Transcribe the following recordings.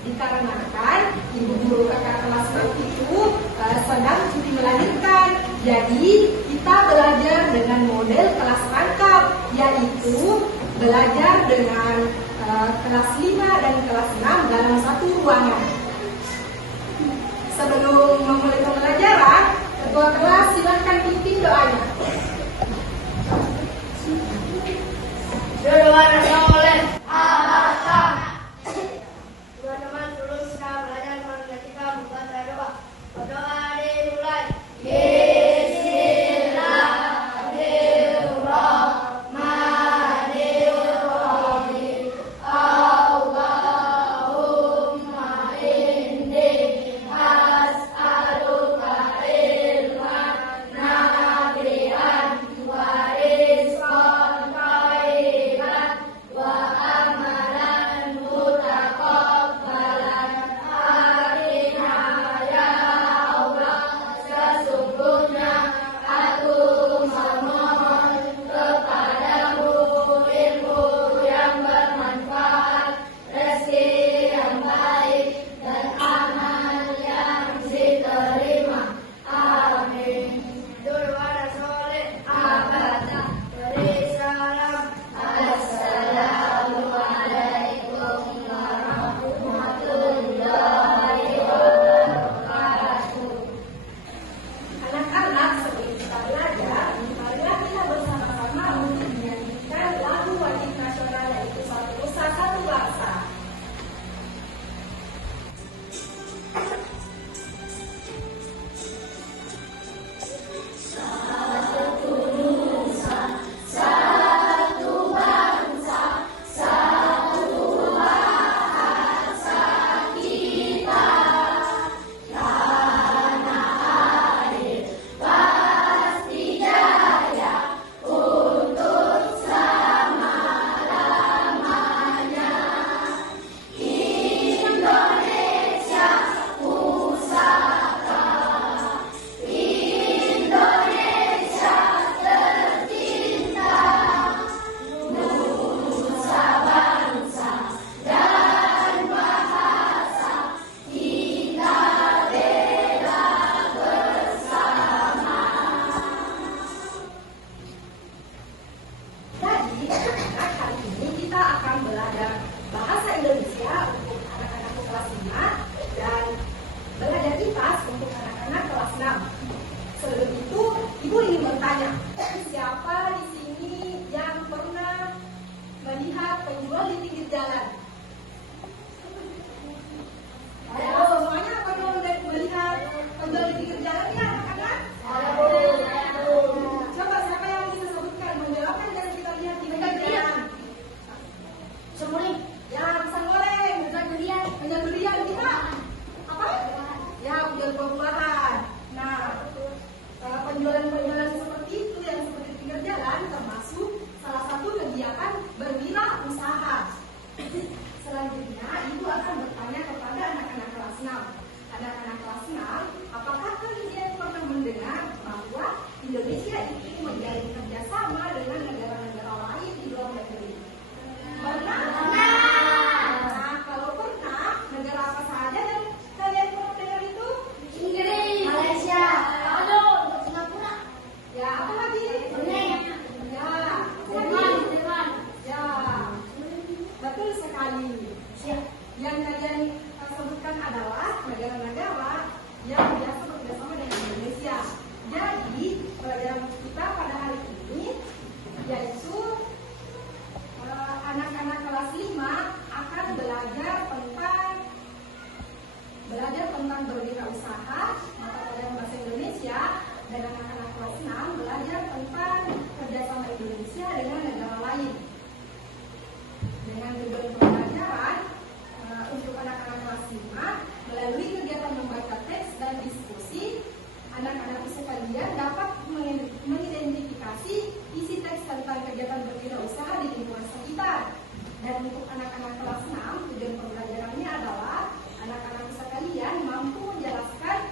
Dikarenakan ibu guru kakak kelas 6 itu sedang cuti melahirkan. Jadi kita belajar dengan model kelas rangkap, yaitu belajar dengan kelas 5 dan kelas 6 dalam satu ruangan. Sebelum memulai pembelajaran, ketua kelas silakan pimpin doanya. Doa soleh, abad. Teman-teman dulu sudah belajar mengenai kita membuat doa. Berdoa dimulai. Bismillahirrahmanirrahim. Allahumma inni as'aluka ilman nafi'an wa rizqan thayyiban wa amalan mutaqabbalan. Arina ya Allah, sesungguhnya aku memohon kepadamu ilmu yang bermanfaat, rezeki yang baik, dan amal yang diterima. Amin. Doa soleh, abada. Beri salam. Assalamualaikum warahmatullahi wabarakatuh. Anak-anak, sebelum kita belajar, marilah kita bersama-sama untuk menyanyikan lagu wajib nasional, yaitu Satu Nusa Satu Bangsa. Jadi, anak-anak, hari ini kita akan belajar bahasa Indonesia untuk anak-anak kelas 5 dan belajar IPAS untuk anak-anak kelas 6. Sebelum itu, Ibu ingin bertanya, siapa di sini yang pernah melihat penjual di pinggir jalan? Ayo, semuanya pernah melihat penjual di pinggir jalan ya, anak-anak? Coba siapa yang bisa sebutkan menjawabkan dan kita lihat di pinggir jalan? Semuanya. Ya, pisang goreng, penjual durian kita. Apa? Ya, penjual buah-buahan. Nah, penjualan-penjualan seperti itu yang seperti pinggir jalan termasuk salah satu kegiatan berwirausaha. Selanjutnya, Ibu akan bertanya kepada anak-anak kelas 6. Anak-anak kelas 6, apakah kalian pernah mendengar bahwa Indonesia itu menjalin kerjasama dengan negara-negara lain di luar negeri? Pernah? Nah, kalau pernah, negara apa saja yang kalian pernah dengar itu? Inggris, Malaysia, Singapura, Ya, apa lagi? Brunei, Ya, Taiwan. ya, betul sekali. Siap. Yang kalian sebutkan adalah negara-negara yang biasa bekerjasama dengan Indonesia. Jadi, pelajaran kita pada hari ini yaitu anak-anak kelas 5 akan belajar tentang berwirausaha, mata pelajaran bahasa Indonesia, dan anak-anak kelas 6 belajar tentang kerjasama Indonesia dengan negara lain. Dengan tujuan pembelajaran untuk anak-anak kelas 5 melalui kegiatan membaca teks dan diskusi, anak-anak sekalian dapat mengidentifikasi isi teks tentang kegiatan berwirausaha di lingkungan sekitar. Dan untuk anak-anak kelas 6, tujuan pembelajarannya adalah anak-anak sekalian mampu menjelaskan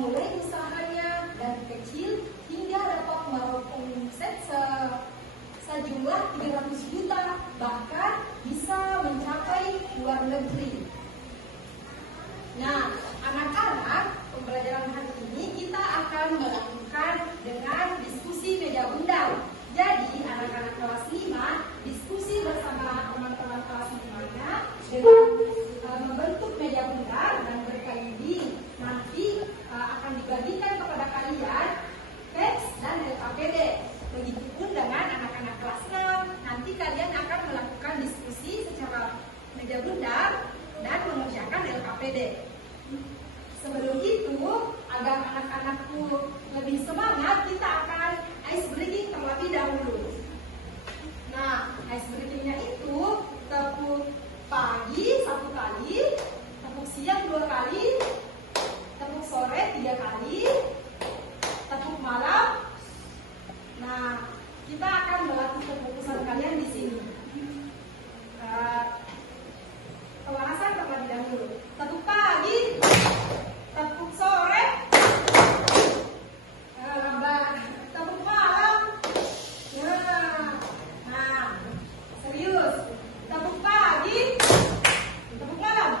memulai usahanya dari kecil hingga dapat meraup omset sejumlah 300 juta, bahkan bisa mencapai luar negeri. Nah, anak-anak, pembelajaran hari ini kita akan melakukan dengan diskusi meja bundar. Jadi, anak-anak kelas 5 diskusi bersama teman-teman kelas 5-nya dengan membentuk meja bundar dan mereka ini nanti akan dibagikan kepada kalian teks dan LKPD. Begitupun dengan anak-anak kelas 6, nanti kalian akan melakukan diskusi secara meja bundar dan mengerjakan LKPD. Sebelum itu, agar anak-anakku lebih semangat, kita akan ice breaking terlebih dahulu. Nah, ice breakingnya itu tepuk pagi 1 kali, tepuk siang 2 kali, tepuk sore 3 kali, tepuk malam. Nah, kita akan melatih kefokusan kalian di sini. Pemanasan terlebih dahulu. Tepuk pagi, tepuk sore, tepuk malam. Nah, serius. Tepuk pagi, tepuk malam.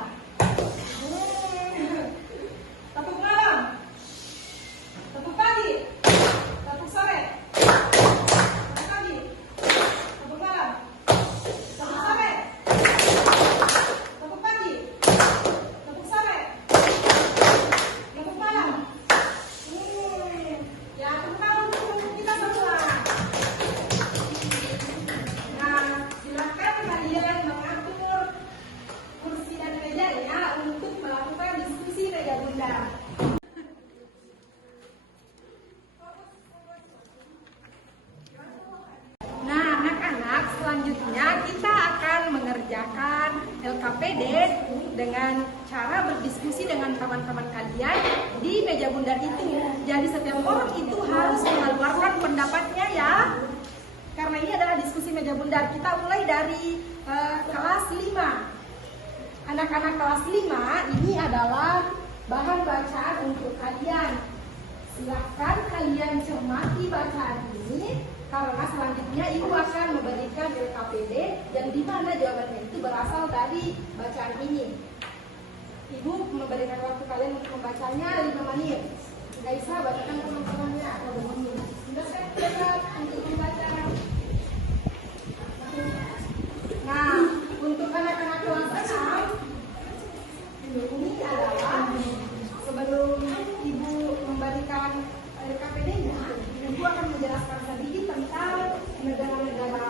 Tepuk malam, tepuk pagi, tepuk sore. Selanjutnya kita akan mengerjakan LKPD dengan cara berdiskusi dengan teman-teman kalian di meja bundar itu. Jadi setiap orang itu harus mengeluarkan pendapatnya ya. Karena ini adalah diskusi meja bundar. Kita mulai dari kelas 5. Anak-anak kelas 5 ini adalah bahan bacaan untuk kalian. Silakan kalian cermati bacaan ini. Karena selanjutnya Ibu akan memberikan LKPD yang dimana jawabannya itu berasal dari bacaan ini. Ibu memberikan waktu kalian untuk membacanya 5 menit. Gaisa, bacakan teman-temannya atau begini. Sudah siap untuk membaca. Nah, untuk anak-anak kelas 6, ini adalah sebelum Ibu memberikan LKPD-nya, Ibu akan menjelaskan sedikit tentang negara-negara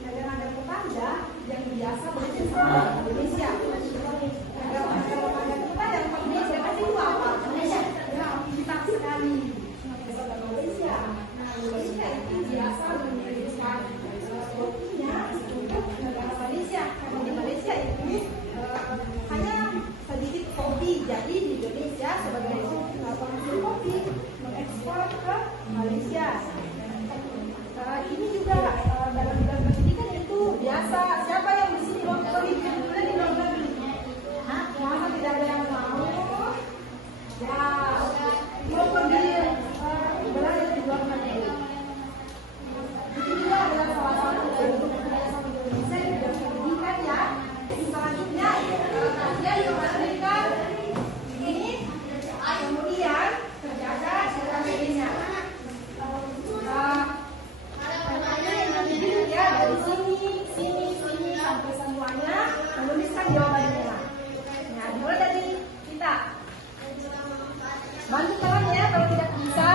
tetangga yang biasa bekerja sama Indonesia. Negara-negara tetangga kita yang paling dekat itu apa? Indonesia. Ya, pintar sekali. Malaysia. Nah, Malaysia itu biasa mengirimkan kopinya untuk negara Malaysia. Karena di Malaysia itu hanya sedikit kopi. Jadi di Indonesia sebagai penghasil kopi mengekspor ke Malaysia. Ini juga dalam bidang pendidikan itu biasa. Siapa yang di sini mau pergi di luar negeri? Masa tidak ada yang mau? Ya, mau pergi belajar di luar negeri. Itu juga adalah salah satu bentuk kebiasaan Indonesia di bidang pendidikan ya. Selanjutnya kalian memberikan ini, kemudian kerjakan LKPD-nya. Dari sini sampai semuanya menuliskan jawabannya. Nah, dimulai dari kita. Bantu kawan ya kalau tidak bisa.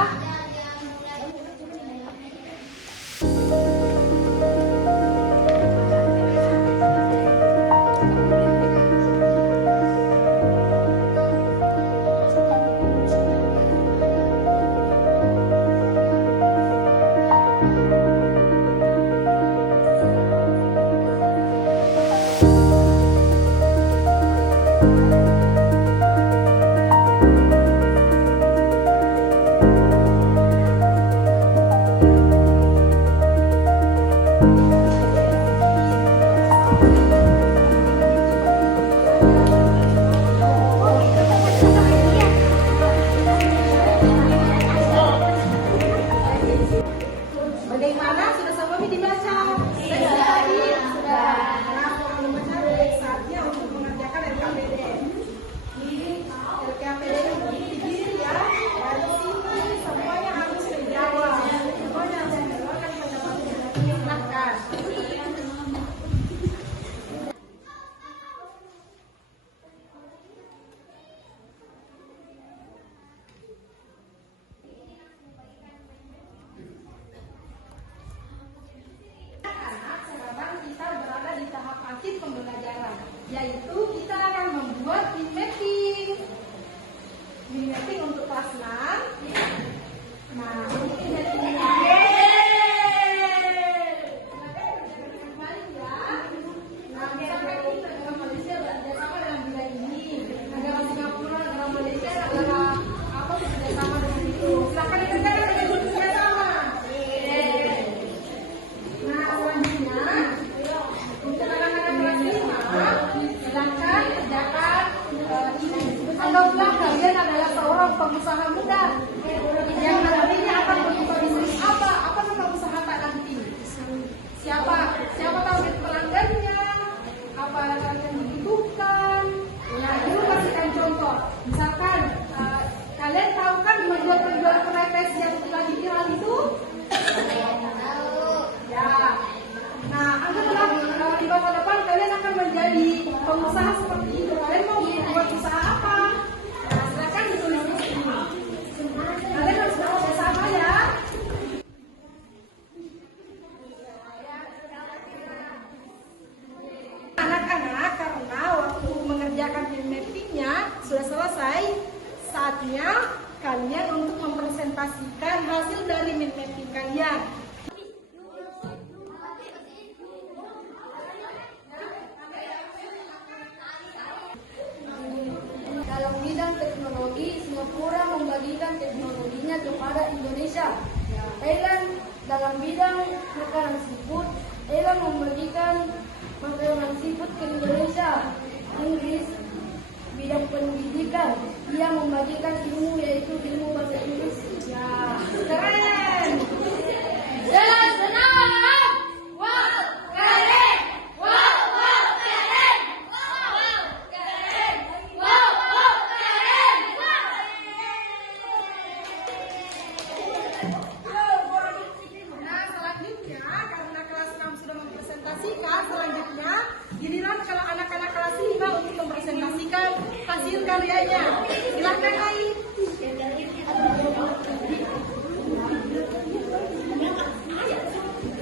mapping untuk kelas 6. Nah, ini kembali ya. Nah, misalkan kita negara Malaysia bekerjasama dalam bidang ini. Negara Singapura, negara Malaysia, negara apa bekerjasama dengan itu. Silakan dikerjakan dengan bekerjasama. Nah, selanjutnya untuk anak-anak kelas 5, silakan kerjakan ini. Anggaplah kalian adalah seorang pengusaha muda yang nantinya akan membuka bisnis apa nama usaha tak nanti? Siapa target pelanggannya? Apa yang kalian dibutuhkan? Nah, dulu kasihkan contoh. Misalkan kalian tahu kan penjual kereta yang lagi viral itu? Ya. Nah, anggaplah di masa depan kalian akan menjadi pengusaha seperti itu. Kalian mau membuat usaha apa? Nah, silakan ditulis di sini. Kalian harus bekerja sama ya. Anak-anak, karena waktu mengerjakan mind mapping-nya sudah selesai, saatnya kalian untuk mempresentasikan hasil dari mind mapping kalian. Dalam bidang teknologi, Singapura membagikan teknologinya kepada Indonesia. Thailand dalam bidang makanan seafood, Thailand membagikan makanan seafood ke Indonesia. Inggris bidang pendidikan, dia membagikan ilmu yaitu ilmu bahasa Inggris. Ya, keren. Jelas senang. Wow, keren. Wow, keren. Wow, keren. Wow, keren. Nah, selanjutnya karena kelas 6 sudah mempresentasikan, selanjutnya giliran kalau anak-anak kelas 5 untuk mempresentasikan hasil karyanya. Silakan Ai.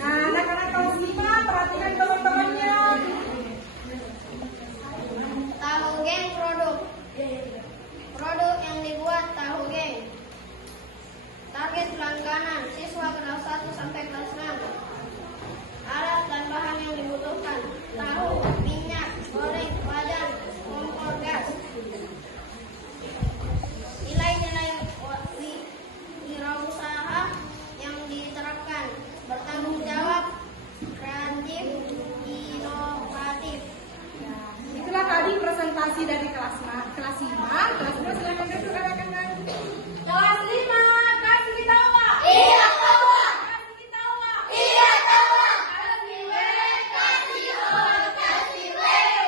Nah, anak-anak kelas 5 perhatikan teman-temannya. Tahu geng produk. Produk yang dibuat tahu geng. Target langganan siswa kelas 1 sampai kelas 6. Alat dan bahan yang dibutuhkan: tahu, minyak, goreng, wajan, kompor gas. Nilai-nilai wirausaha yang diterapkan: bertanggung jawab, kreatif, inovatif. Itulah tadi presentasi dari kelas 5. Kelas 5 silakan duduk anak-anak. Kelas 5, kasih tahu Pak. Iya tahu Pak. Kasih tahu Pak. Iya tahu Pak. Kasih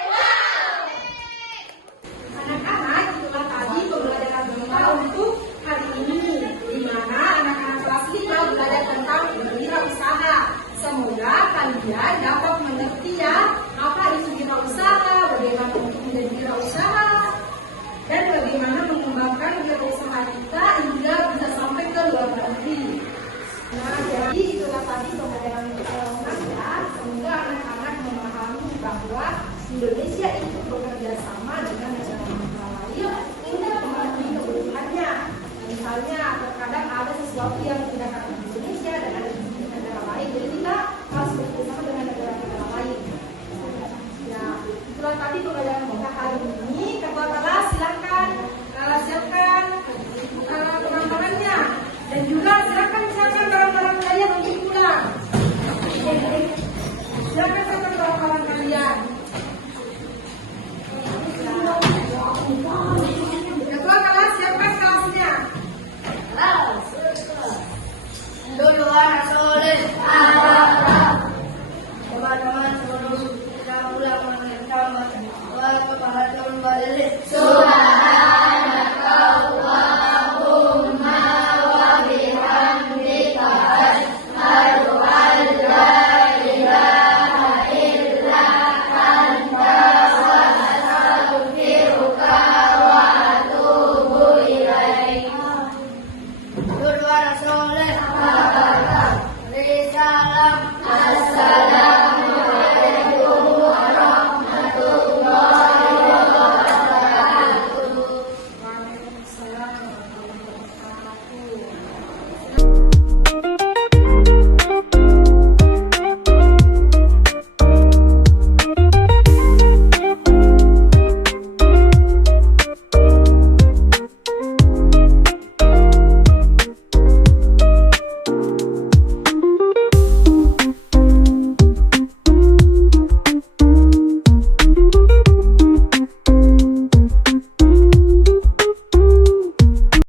wow. Anak-anak, itulah tadi pembelajaran kita untuk hari ini, di mana anak-anak kelas 5 belajar tentang wirausaha. Semoga kalian dapat mengerti ya apa itu wirausaha, bagaimana untuk menjadi wirausaha, dan bagaimana mengembangkan wirausaha kita hingga bisa sampai ke luar negeri. Nah, jadi itulah tadi pembelajaran kita ya. Semoga anak-anak memahami bahwa Indonesia itu bekerja sama dengan negara-negara lain untuk memenuhi kebutuhannya. Misalnya, terkadang ada sesuatu yang tidak ada di Indonesia dan ada di negara lain, jadi kita harus bekerja sama dengan negara-negara lain. Ya, itulah tadi pembelajaran kita hari ini. Ketua kelas silakan siapkan penampilannya dan juga silakan siapkan barang-barang kalian untuk pulang. Silakan siapkan barang-barang kalian. Ketua kelas siapkan kelasnya. Duluan soleh. Teman-teman sebelum kita pulang mengerjakan doa kepada Tuhan balik. Subhanakallahumma wa bihamdika asyhadu an la ilaha illa anta astaghfiruka wa atubu ilaik. Duluan soleh. Risalam. Assalamualaikum.